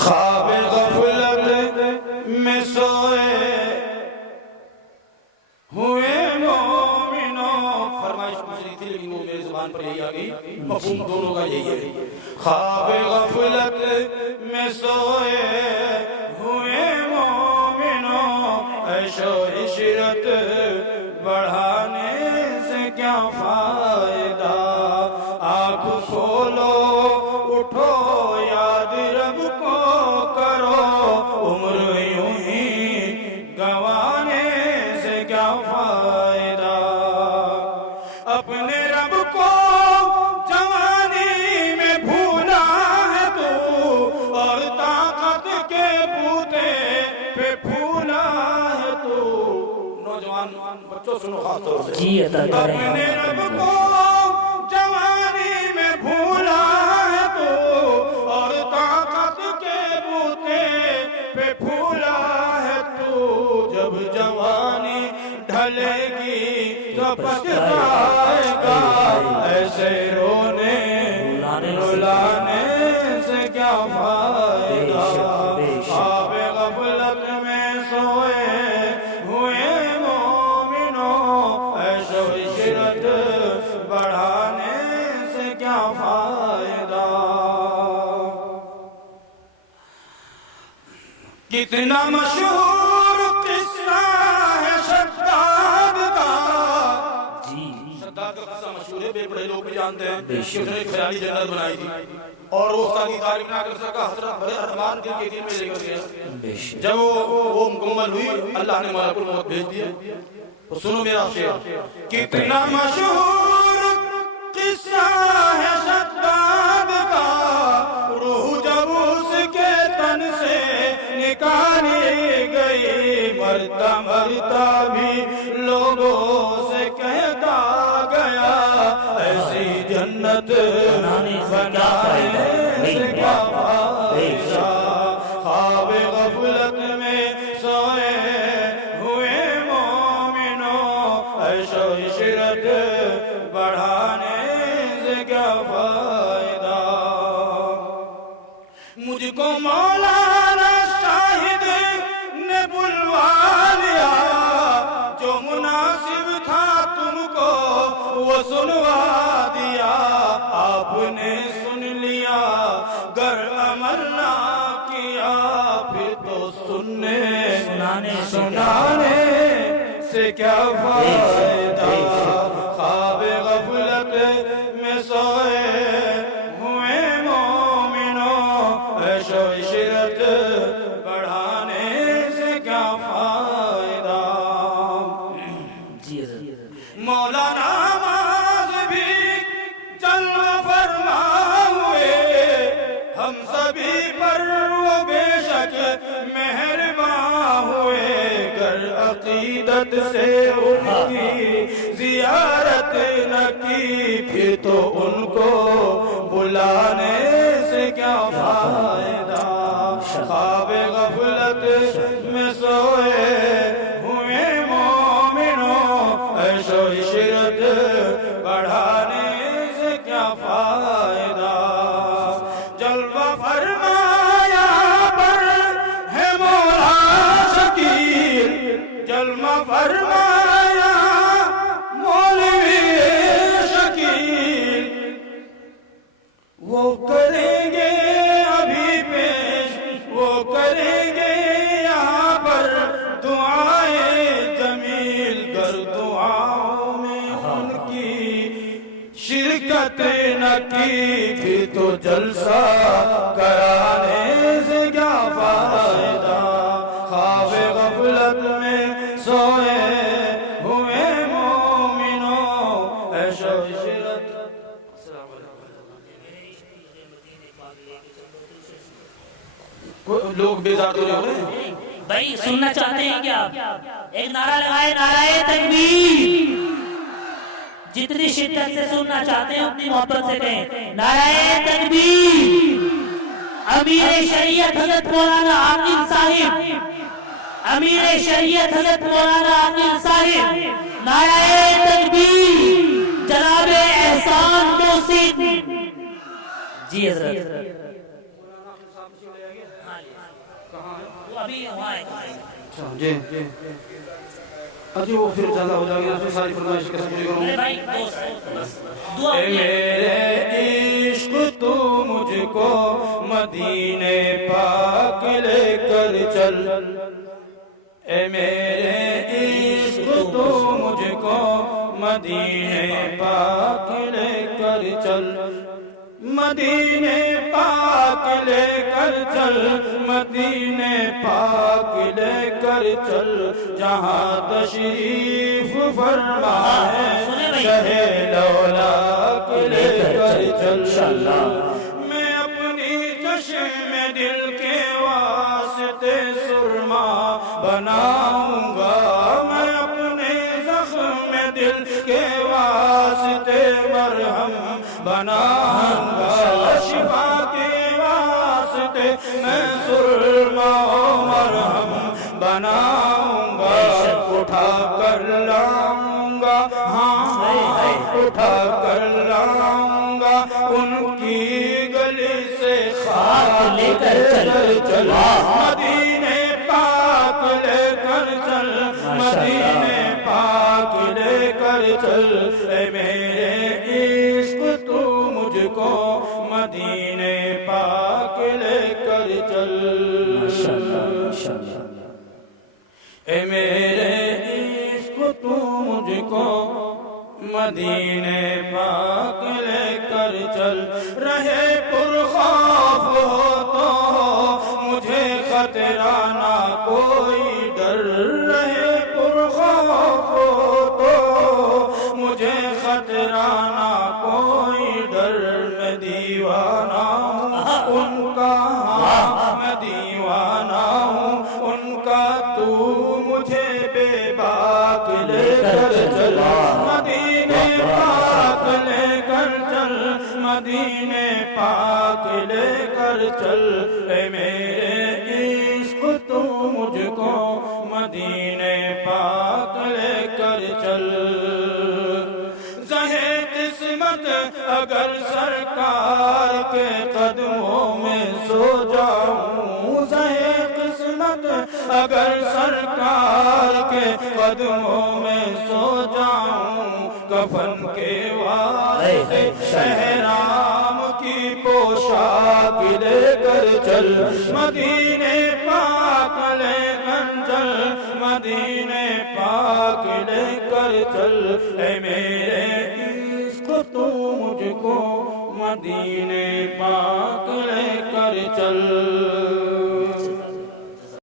خواب غفلت میں سوئے ہوئے مومنوں، فرمائش پوچھنی تھی لیکن وہ میرے زبان پر یہی آ گئی، مفہوم دونوں کا یہی ہے۔ خواب غفلت میں سوئے ہوئے مومنوں، عیش و عشرت بڑھانے سے کیا فائدہ، آنکھ کھولو اٹھو یاد رب کو کرو، عمر یوں ہی گنوانے سے کیا فائدہ، اپنے رب کو جوانی میں بھولا ہے تو، اور طاقت کے بوتے پہ پھولا ہے تو، نوجوان بچوں سنو خاص طور سے، اپنے رب کو جوانی میں بھولا ہے تو، اور طاقت کے بوتے پہ پھولا ہے تو، جب جوانی ڈھلے گی تو پچھتائے گا، ایسے رونے رلانے سے کیا فائدہ، خواب غفلت میں سوئے ہوئے مومنوں، عیش و عشرت بڑھانے سے کیا فائدہ، کتنا مشہور قصہ ہے شداد کا، شداد کا قصہ مشہور ہے، بے بڑے لوگ بھی جانتے ہیں کہ اس نے ایک خیالی جنت بنائی تھی اور وہ ساری تعریف نہ کر سکا، حضرت بڑے ارمان دل کے دل میں لے کر گیا، جب وہ مکمل ہوئی اللہ نے ملک الموت بھیج دیا۔ تو سنو میرا شعر، کتنا مشہور قصہ ہے شداد کا، روح جب اس کے تن سے نکالی گئی، مرتا مرتا بھی لوگوں سے کہتا گیا، ایسی جنت بنانے سے کیا فائدہ، خواب غفلت میں سوئے ہوئے مومنوں، عیش و عشرت بڑھانے سے کیا فائدہ، مجھ کو مولانا شاہد نے بلوا لیا، جو مناسب تھا تم کو وہ سنوا دیا، آپ نے سن لیا گر عمل نہ کیا، پھر تو سننے سنانے سے کیا فائدہ، خواب غفلت میں سوئے ہوئے مومنوں، عیش و عشرت بڑھانے سے کیا فائدہ، مولانا آواز بھی جلوہ فرما ہوئے، ہم سبھی پر وہ بے شک مہرباں ہوئے، گر عقیدت سے ان کی زیارت نہ کی، پھر تو ان کو بلانے سے کیا فائدہ، خواب غفلت میں سوئے ہوئے مومنوں، عیش و عشرت بڑھانے سے کیا فائدہ، جلوہ فرمایا پر ہے مولا شکیل، جلوہ فرمایا مولوی شکیل، وہ کریں گے ابھی پیش، وہ کریں گے یہاں پر دعائیں جمیل، گر دعاؤں میں ان کی شرکت نہ کی، پھر تو جلسہ کرانے سے کیا فائدہ، خواب غفلت میں سوئے ہوئے مومنوں، عیش و عشرت، لوگ بیدار تو نہیں ہو رہے بھائی، سننا چاہتے ہیں کیا؟ ایک نعرہ لگائے، نعرہ تکبیر، جتنی شدت سے سننا چاہتے ہیں اپنی محبت سے کہیں، نعرہ تکبیر، امیر شریعت حضرت مولانا عاقل صاحب، امیر شریعت حضرت مولانا عاقل صاحب، نعرہ تکبیر، جناب احسان محسن جی حضرت، کہاں ہے؟ وہ ابھی وہاں ہے. جی اجی وہ پھر زیادہ ہو جائے گا پھر ساری فرمائش کیسے پوری کروں؟ ارے بھائی دوست بس دعا اے میرے عشق تو مجھ کو مدینے پاک لے کر چل. اے میرے عشق تو مجھ کو مدینے پاک لے کر چل. مدینے پاک لے کر چل. مدینے پاک لے کر چل. جہاں تشریف فرما ہے شہ لولاک لے کر چل. میں اپنی چشم دل کے واسطے سرما بناؤں گا. میں اپنے زخم دل کے واسطے مرہم بناؤں گا. شفا کے واسطے میں سرما و مرہم بناؤں گا. اٹھا کر لاؤں گا اٹھا کر لاؤں گا ان کی گلی سے خاک لے کر چل. مدینے پاک لے کر چل. مدینے پاک لے کر چل. اے میرے عشق تو مجھ کو مدینے پاک لے کر چل. اے میرے عشق تو مجھ کو مدینے پاک لے کر چل. رہے پرخوف ہو تو مجھے خطرہ نہ کوئی ڈر. رہے پرخوف ہو تو مجھے خطرہ نہ کوئی ڈر. میں دیوانہ ہوں ان کا میں دیوانہ ہوں ان کا. تو مجھے بے باک لے کر چل. مدینے پاک لے کر چل. مدینے پاک لے کر چل. اے میرے عشق تو مجھ کو مدینے پاک لے کر چل. زہے قسمت اگر سرکار کے قدموں میں سو جاؤں. زہے قسمت اگر سرکار کے قدموں میں سو جاؤں. کفن کے واسطے شہرام کی پوشاک لے کر چل. مدینے پاک لے کر چل. مدینے پاک لے کر چل. اے میرے عشق تو مجھ کو مدینے پاک لے کر چل.